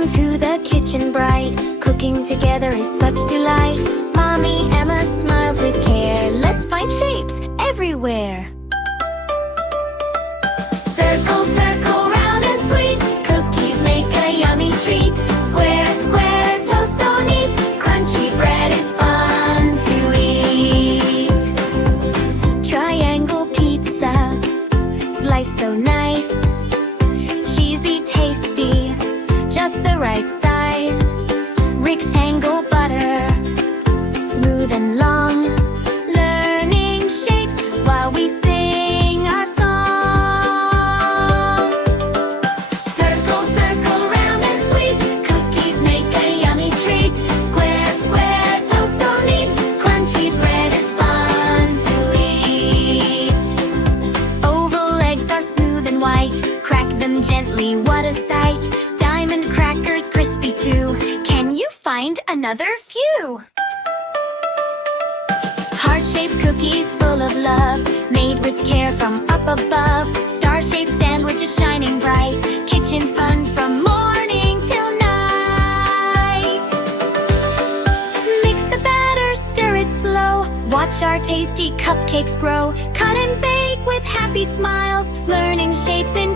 Come to the kitchen bright. Cooking together is such delight. Mommy Emma smiles with care. Let's find shapes everywhere. Circle, circle, round and sweet. Cookies make a yummy treat. Square, square, toast so neat. Crunchy bread is fun to eat. Triangle pizza, slice so nice. Cheesy, tasty, just the right size. Rectangle butter, smooth and long. Learning shapes while we sing our song. Circle, circle, round and sweet. Cookies make a yummy treat. Square, square, toast so neat. Crunchy bread is fun to eat. Oval eggs are smooth and white. Crack them gently, what a sight. Diamond crackers, crispy too. Can you find another few? Heart-shaped cookies full of love, made with care from up above. Star-shaped sandwiches shining bright. Kitchen fun from morning till night. Mix the batter, stir it slow. Watch our tasty cupcakes grow. Cut and bake with happy smiles. Learning shapes in